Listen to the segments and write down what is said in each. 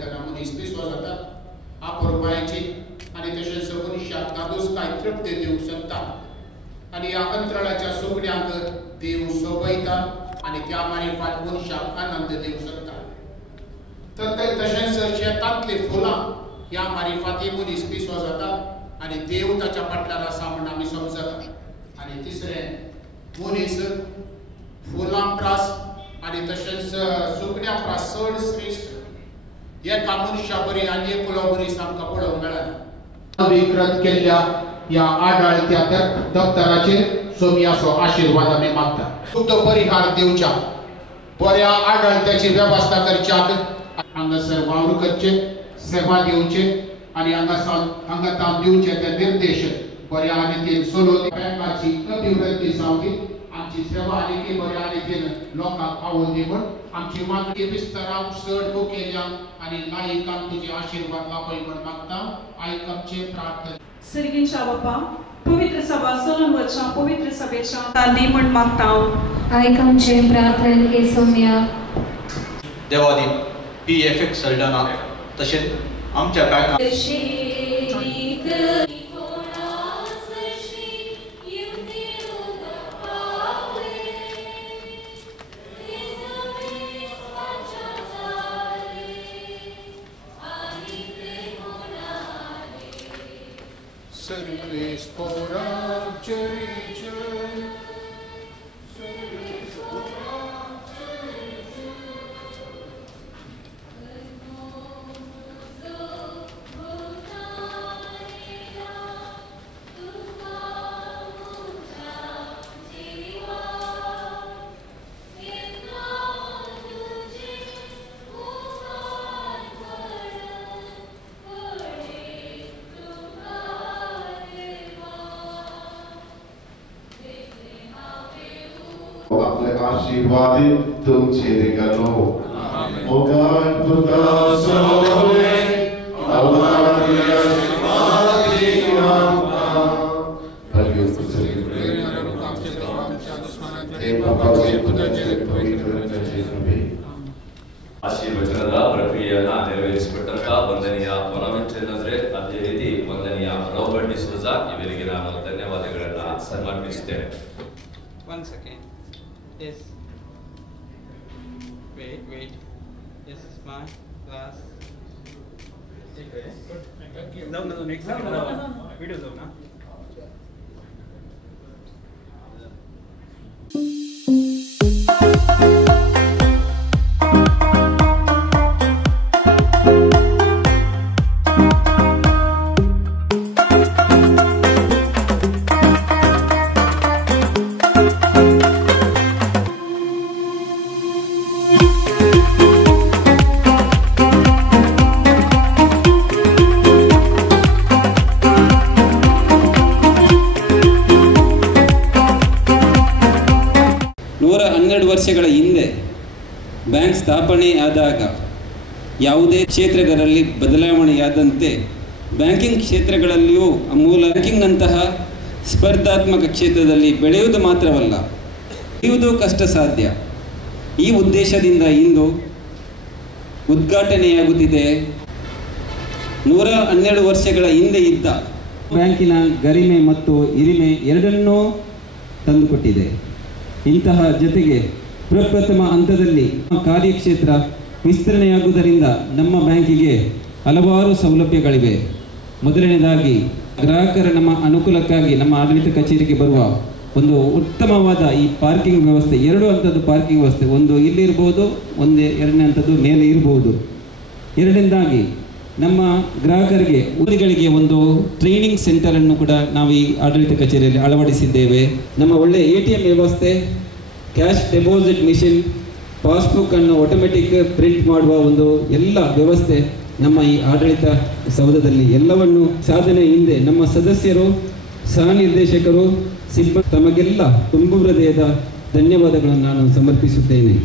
वयतना मनीस पिसो जाता अपरूपायची आणि तशेंच मनशाक दादोसकाय तृप्ती दिवंक शकता आणि ह्या अंतराळाच्या सुकण्यांक देव सोबयता आणि त्या मारिफात मनशाक आनंद दिवंक शकता तर तशेंच शेतांतली फुलां ह्या मारिफाती मनीस पिसो जाता आणि देव ताच्या फाटल्यान आसा म्हूण आमी समजता आणि तिसरें मनीस फुलां प्रास आणि तशेंच सुकण्या प्रास चड श्रेश्ठ एका मनशा बरी आनी एकलो मनीस आमकां पळोवंक मेळना विकृत केल्ल्या ह्या आढळत्या दफ्तराचेर सोमियाचो आशिर्वाद आमी मागता तुमचो परिहार दिवच्या बऱ्या आढळत्याची वेवस्था करच्याक हांगासर वावर करचे सेवा दिवचे आणि हांगा दिवचे ते निर्देश बऱ्या रितीन चलोवन बँकाची अभिवृद्धी जावची आमची सेवा आनी बऱ्या रितीन लोकांक आवडली म्हण आमची मागणी विस्ताराक चड मुखेल्या आणि लायकांक तुजे आशिर्वाद लाभय म्हण मागता आयकमचे प्रार्थना सर्गींच्या बापा पवित्र सभा चलून वचच्या पवित्र सभेच्या तांदी म्हण मागता आयकमचे प्रार्थना हे सौम्या देवादी PFX सल्टाना तशेंच आमच्या बँकांत Service for our church. आशीर्वादित तुमचे गलो ओ God पुता सोले हमारी आशीर्वादी आत्मा हरियो तुझे हे पापा के पुत्रचे पवित्र चेतनवे ಆಶೀರ್ವಚನದ ಪ್ರಕ್ರಿಯೆಯನ್ನು ನೆರವೇರಿಸಿಕೊಟ್ಟಂತ ವಂದನೀಯ ಮೊರಾವಿಟ್ ನಜರೇತ್ ಅದೇ ರೀತಿ ವಂದನೀಯ ರಾಬರ್ಟ್ ಡಿಸೋಜಾ ಇವರಿಗೆ ನಾನು ಧನ್ಯವಾದಗಳನ್ನು ಸಮರ್ಪಿಸುತ್ತೇನೆ. One second. Yes. Wait. Yes, is my class. Okay. Good. No, next second. No. Video zone, na? ವರ್ಷಗಳ ಹಿಂದೆ ಬ್ಯಾಂಕ್ ಸ್ಥಾಪನೆಯಾದಾಗ ಯಾವುದೇ ಕ್ಷೇತ್ರಗಳಲ್ಲಿ ಬದಲಾವಣೆಯಾದಂತೆ ಬ್ಯಾಂಕಿಂಗ್ ಕ್ಷೇತ್ರಗಳಲ್ಲಿಯೂ ಮೂಲ ಬ್ಯಾಂಕಿಂಗ್ನಂತಹ ಸ್ಪರ್ಧಾತ್ಮಕ ಕ್ಷೇತ್ರದಲ್ಲಿ ಬೆಳೆಯುವುದು ಮಾತ್ರವಲ್ಲ, ಬೆಳೆಯುವುದು ಕಷ್ಟ ಸಾಧ್ಯ. ಈ ಉದ್ದೇಶದಿಂದ ಇಂದು ಉದ್ಘಾಟನೆಯಾಗುತ್ತಿದೆ 112 ವರ್ಷಗಳ ಹಿಂದೆ ಇದ್ದ ಬ್ಯಾಂಕಿನ ಗರಿಮೆ ಮತ್ತು ಹಿರಿಮೆ ಎರಡನ್ನೂ ತಂದುಕೊಟ್ಟಿದೆ. ಇಂತಹ ಜೊತೆಗೆ ಪ್ರಪ್ರಥಮ ಹಂತದಲ್ಲಿ ಕಾರ್ಯಕ್ಷೇತ್ರ ವಿಸ್ತರಣೆಯಾಗುವುದರಿಂದ ನಮ್ಮ ಬ್ಯಾಂಕಿಗೆ ಹಲವಾರು ಸೌಲಭ್ಯಗಳಿವೆ. ಮೊದಲನೇದಾಗಿ ಗ್ರಾಹಕರ ನಮ್ಮ ಅನುಕೂಲಕ್ಕಾಗಿ ನಮ್ಮ ಆಡಳಿತ ಕಚೇರಿಗೆ ಬರುವ ಒಂದು ಉತ್ತಮವಾದ ಈ ಪಾರ್ಕಿಂಗ್ ವ್ಯವಸ್ಥೆ, 2 ಹಂತದ ಪಾರ್ಕಿಂಗ್ ವ್ಯವಸ್ಥೆ, ಒಂದು ಇಲ್ಲಿರ್ಬೋದು, ಎರಡನೇ ಹಂತದ್ದು ಮೇಲೆ ಇರಬಹುದು. ಎರಡನೇದಾಗಿ ನಮ್ಮ ಗ್ರಾಹಕರಿಗೆ ಉದ್ಯೋಗಿಗಳಿಗೆ ಒಂದು ಟ್ರೈನಿಂಗ್ ಸೆಂಟರನ್ನು ಕೂಡ ನಾವು ಈ ಆಡಳಿತ ಕಚೇರಿಯಲ್ಲಿ ಅಳವಡಿಸಿದ್ದೇವೆ. ನಮ್ಮ ಒಳ್ಳೆಯ ATM ವ್ಯವಸ್ಥೆ, ಕ್ಯಾಶ್ ಡೆಪಾಸಿಟ್ ಮಿಷಿನ್, ಪಾಸ್ಬುಕ್ ಅನ್ನು ಆಟೋಮೆಟಿಕ್ ಪ್ರಿಂಟ್ ಮಾಡುವ ಒಂದು ಎಲ್ಲ ವ್ಯವಸ್ಥೆ ನಮ್ಮ ಈ ಆಡಳಿತ ಸೌಧದಲ್ಲಿ ಎಲ್ಲವನ್ನು ಸಾಧನೆ ಹಿಂದೆ ನಮ್ಮ ಸದಸ್ಯರು, ಸಹ ನಿರ್ದೇಶಕರು, ಸಿಬ್ಬಂದಿ ತಮಗೆಲ್ಲ ತುಂಬು ಹೃದಯದ ಧನ್ಯವಾದಗಳನ್ನು ನಾನು ಸಮರ್ಪಿಸುತ್ತೇನೆ.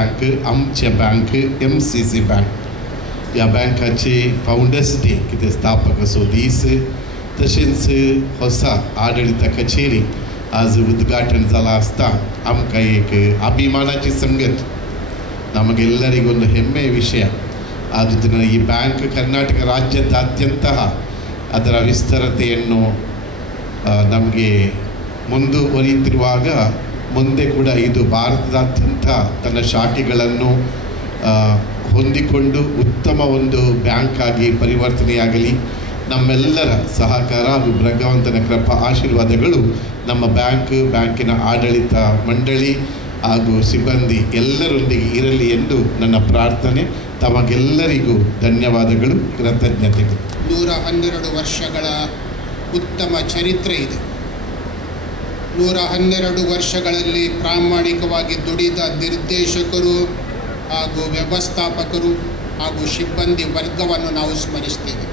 बँक आमचे बँक MCC बँक ह्या बँकाचे फाउंडर्स डे कितें स्थापकसो दीस तशेंच ಹೊಸ ಆಡಳಿತ ಕಚೇರಿ आज उद्घाटन जाला आसता आमकां एक अभिमानाची संगत ನಮಗೆಲ್ಲರಿಗೊಂದು ಹೆಮ್ಮೆಯ ವಿಷಯ. ಆದ ದಿನ ಈ ಬ್ಯಾಂಕ್ ಕರ್ನಾಟಕ ರಾಜ್ಯದಾದ್ಯಂತ ಅದರ ವಿಸ್ತರತೆಯನ್ನು ನಮಗೆ ಮುಂದುವರಿಯುತ್ತಿರುವಾಗ ಮುಂದೆ ಕೂಡ ಇದು ಭಾರತದಾದ್ಯಂತ ತನ್ನ ಶಾಖೆಗಳನ್ನು ಹೊಂದಿಕೊಂಡು ಉತ್ತಮ ಒಂದು ಬ್ಯಾಂಕ್ ಆಗಿ ಪರಿವರ್ತನೆಯಾಗಲಿ. ನಮ್ಮೆಲ್ಲರ ಸಹಕಾರ ಹಾಗೂ ಭಗವಂತನ ಕೃಪಾ ಆಶೀರ್ವಾದಗಳು ನಮ್ಮ ಬ್ಯಾಂಕಿನ ಆಡಳಿತ ಮಂಡಳಿ ಹಾಗೂ ಸಿಬ್ಬಂದಿ ಎಲ್ಲರೊಂದಿಗೆ ಇರಲಿ ಎಂದು ನನ್ನ ಪ್ರಾರ್ಥನೆ. ತಮಗೆಲ್ಲರಿಗೂ ಧನ್ಯವಾದಗಳು, ಕೃತಜ್ಞತೆಗಳು. 112 ವರ್ಷಗಳ ಉತ್ತಮ ಚರಿತ್ರೆ ಇದೆ. 112 ವರ್ಷಗಳಲ್ಲಿ ಪ್ರಾಮಾಣಿಕವಾಗಿ ದುಡಿದ ನಿರ್ದೇಶಕರು ಹಾಗೂ ವ್ಯವಸ್ಥಾಪಕರು ಹಾಗೂ ಸಿಬ್ಬಂದಿ ವರ್ಗವನ್ನು ನಾವು ಸ್ಮರಿಸ್ತೇವೆ.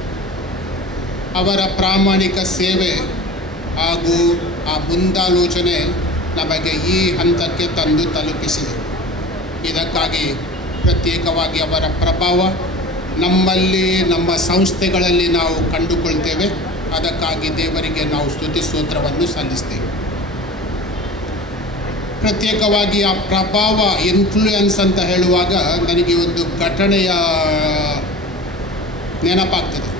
ಅವರ ಪ್ರಾಮಾಣಿಕ ಸೇವೆ ಹಾಗೂ ಆ ಮುಂದಾಲೋಚನೆ ನಮಗೆ ಈ ಹಂತಕ್ಕೆ ತಂದು ತಲುಪಿಸಿದೆ. ಇದಕ್ಕಾಗಿ ಪ್ರತ್ಯೇಕವಾಗಿ ಅವರ ಪ್ರಭಾವ ನಮ್ಮಲ್ಲಿ, ನಮ್ಮ ಸಂಸ್ಥೆಗಳಲ್ಲಿ ನಾವು ಕಂಡುಕೊಳ್ತೇವೆ. ಅದಕ್ಕಾಗಿ ದೇವರಿಗೆ ನಾವು ಸ್ತುತಿ ಸ್ತೋತ್ರವನ್ನು ಸಲ್ಲಿಸ್ತೇವೆ. ಪ್ರತ್ಯೇಕವಾಗಿ ಆ ಪ್ರಭಾವ, ಇನ್ಫ್ಲೂಯೆನ್ಸ್ ಅಂತ ಹೇಳುವಾಗ ನನಗೆ ಒಂದು ಘಟನೆಯ ನೆನಪಾಗ್ತದೆ.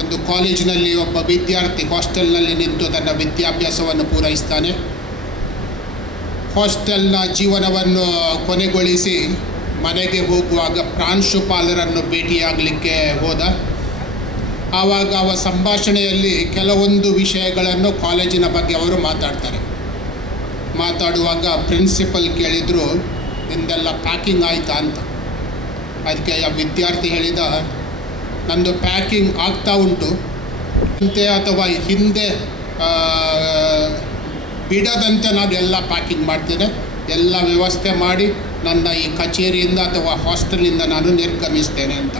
ಒಂದು ಕಾಲೇಜಿನಲ್ಲಿ ಒಬ್ಬ ವಿದ್ಯಾರ್ಥಿ ಹಾಸ್ಟೆಲ್ನಲ್ಲಿ ನಿಂತು ತನ್ನ ವಿದ್ಯಾಭ್ಯಾಸವನ್ನು ಪೂರೈಸ್ತಾನೆ. ಹಾಸ್ಟೆಲ್ನ ಜೀವನವನ್ನು ಕೊನೆಗೊಳಿಸಿ ಮನೆಗೆ ಹೋಗುವಾಗ ಪ್ರಾಂಶುಪಾಲರನ್ನು ಭೇಟಿಯಾಗಲಿಕ್ಕೆ ಹೋದ. ಆವಾಗ ಅವರ ಸಂಭಾಷಣೆಯಲ್ಲಿ ಕೆಲವೊಂದು ವಿಷಯಗಳನ್ನು ಕಾಲೇಜಿನ ಬಗ್ಗೆ ಅವರು ಮಾತಾಡುವಾಗ ಪ್ರಿನ್ಸಿಪಲ್ ಕೇಳಿದರು, ನಿಂದೆಲ್ಲ ಪ್ಯಾಕಿಂಗ್ ಆಯಿತಾ ಅಂತ. ಅದಕ್ಕೆ ಆ ವಿದ್ಯಾರ್ಥಿ ಹೇಳಿದ, ನಂದು ಪ್ಯಾಕಿಂಗ್ ಆಗ್ತಾ ಉಂಟು ಅಂತೆ, ಅಥವಾ ಹಿಂದೆ ಬಿಡದಂತೆ ನಾನು ಎಲ್ಲ ಪ್ಯಾಕಿಂಗ್ ಮಾಡ್ತೇನೆ, ಎಲ್ಲ ವ್ಯವಸ್ಥೆ ಮಾಡಿ ನನ್ನ ಈ ಕಚೇರಿಯಿಂದ ಅಥವಾ ಹಾಸ್ಟೆಲಿಂದ ನಾನು ನಿರ್ಗಮಿಸ್ತೇನೆ ಅಂತ.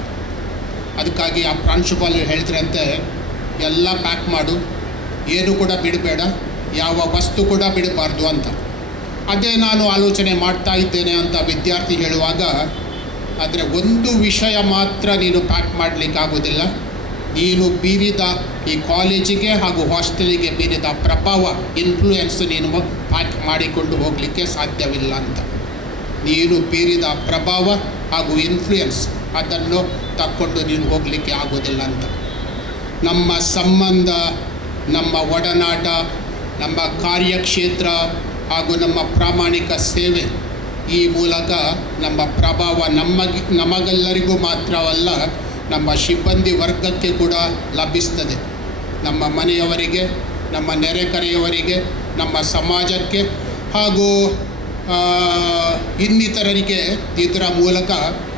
ಅದಕ್ಕಾಗಿ ಆ ಪ್ರಾಂಶುಪಾಲರು ಹೇಳ್ತಾರಂತೆ, ಎಲ್ಲ ಪ್ಯಾಕ್ ಮಾಡು, ಏನು ಕೂಡ ಬಿಡಬೇಡ, ಯಾವ ವಸ್ತು ಕೂಡ ಬಿಡಬಾರ್ದು ಅಂತ. ಅದೇ ನಾನು ಆಲೋಚನೆ ಮಾಡ್ತಾ ಇದ್ದೇನೆ ಅಂತ ವಿದ್ಯಾರ್ಥಿ ಹೇಳುವಾಗ, ಆದರೆ ಒಂದು ವಿಷಯ ಮಾತ್ರ ನೀನು ಪ್ಯಾಕ್ ಮಾಡಲಿಕ್ಕಾಗೋದಿಲ್ಲ, ನೀನು ಬೀರಿದ ಈ ಕಾಲೇಜಿಗೆ ಹಾಗೂ ಹಾಸ್ಟೆಲಿಗೆ ಬೀರಿದ ಪ್ರಭಾವ, ಇನ್ಫ್ಲೂಯೆನ್ಸ್ ನೀನು ಪ್ಯಾಕ್ ಮಾಡಿಕೊಂಡು ಹೋಗಲಿಕ್ಕೆ ಸಾಧ್ಯವಿಲ್ಲ ಅಂತ. ನೀನು ಬೀರಿದ ಪ್ರಭಾವ ಹಾಗೂ ಇನ್ಫ್ಲೂಯೆನ್ಸ್ ಅದನ್ನು ತಕ್ಕೊಂಡು ನೀನು ಹೋಗಲಿಕ್ಕೆ ಆಗೋದಿಲ್ಲ ಅಂತ. ನಮ್ಮ ಸಂಬಂಧ, ನಮ್ಮ ಒಡನಾಟ, ನಮ್ಮ ಕಾರ್ಯಕ್ಷೇತ್ರ ಹಾಗೂ ನಮ್ಮ ಪ್ರಾಮಾಣಿಕ ಸೇವೆ, ಈ ಮೂಲಕ ನಮ್ಮ ಪ್ರಭಾವ ನಮಗೆಲ್ಲರಿಗೂ ಮಾತ್ರವಲ್ಲ, ನಮ್ಮ ಸಿಬ್ಬಂದಿ ವರ್ಗಕ್ಕೆ ಕೂಡ ಲಭಿಸ್ತದೆ. ನಮ್ಮ ಮನೆಯವರಿಗೆ, ನಮ್ಮ ನೆರೆಕರೆಯವರಿಗೆ, ನಮ್ಮ ಸಮಾಜಕ್ಕೆ ಹಾಗೂ ಇನ್ನಿತರರಿಗೆ ಇದರ ಮೂಲಕ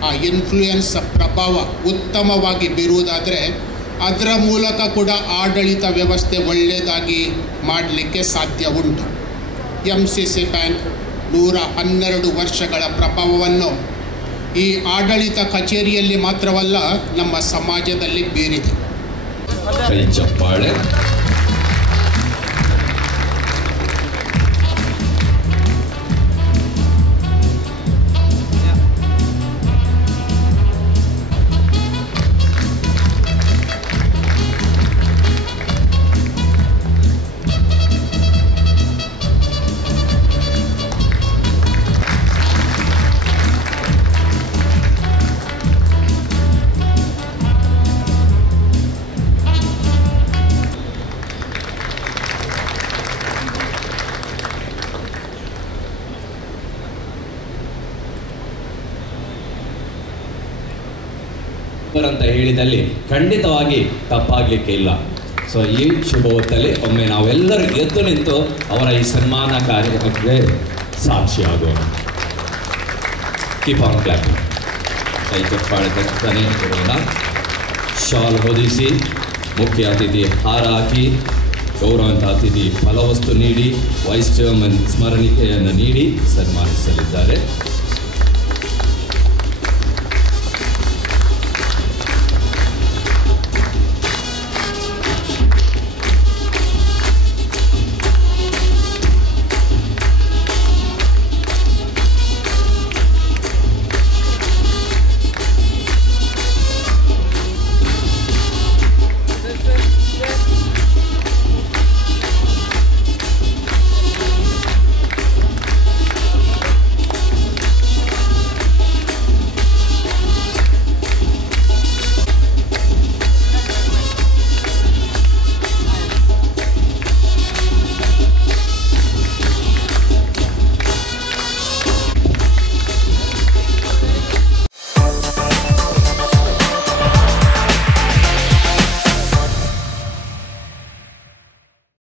ಆ ಇನ್ಫ್ಲೂಯೆನ್ಸ್ ಪ್ರಭಾವ ಉತ್ತಮವಾಗಿ ಬೀರುವುದಾದರೆ ಅದರ ಮೂಲಕ ಕೂಡ ಆಡಳಿತ ವ್ಯವಸ್ಥೆ ಒಳ್ಳೆಯದಾಗಿ ಮಾಡಲಿಕ್ಕೆ ಸಾಧ್ಯ ಉಂಟು. MCC ಬ್ಯಾಂಕ್ 112 ವರ್ಷಗಳ ಪ್ರಭಾವವನ್ನು ಈ ಆಡಳಿತ ಕಚೇರಿಯಲ್ಲಿ ಮಾತ್ರವಲ್ಲ, ನಮ್ಮ ಸಮಾಜದಲ್ಲಿ ಬೀರಿದೆ. ಚಪ್ಪಾಳೆ. ಅಂತ ಹೇಳಿದಲ್ಲಿ ಖಂಡಿತವಾಗಿ ತಪ್ಪಾಗಲಿಕ್ಕೆ ಇಲ್ಲ. ಸೊ ಈ ಶುಭ ಹೊತ್ತಲ್ಲಿ ಒಮ್ಮೆ ನಾವೆಲ್ಲರೂ ಎದ್ದು ನಿಂತು ಅವರ ಈ ಸನ್ಮಾನ ಕಾರ್ಯಕ್ರಮಕ್ಕೆ ಸಾಕ್ಷಿಯಾಗೋಣ. Keep on clapping. ಕೈ ಚಪ್ಪಾಳೆ ತಟ್ಟನೆ ಇರೋಣ. ಶಾಲ್ ಹೊದಿಸಿ, ಮುಖ್ಯ ಅತಿಥಿ ಹಾರ ಹಾಕಿ, ಗೌರವಾನ್ವಿತ ಅತಿಥಿ ಫಲವಸ್ತು ನೀಡಿ, ವೈಸ್ ಚೇರ್ಮನ್ ಸ್ಮರಣಿಕೆಯನ್ನು ನೀಡಿ ಸನ್ಮಾನಿಸಲಿದ್ದಾರೆ.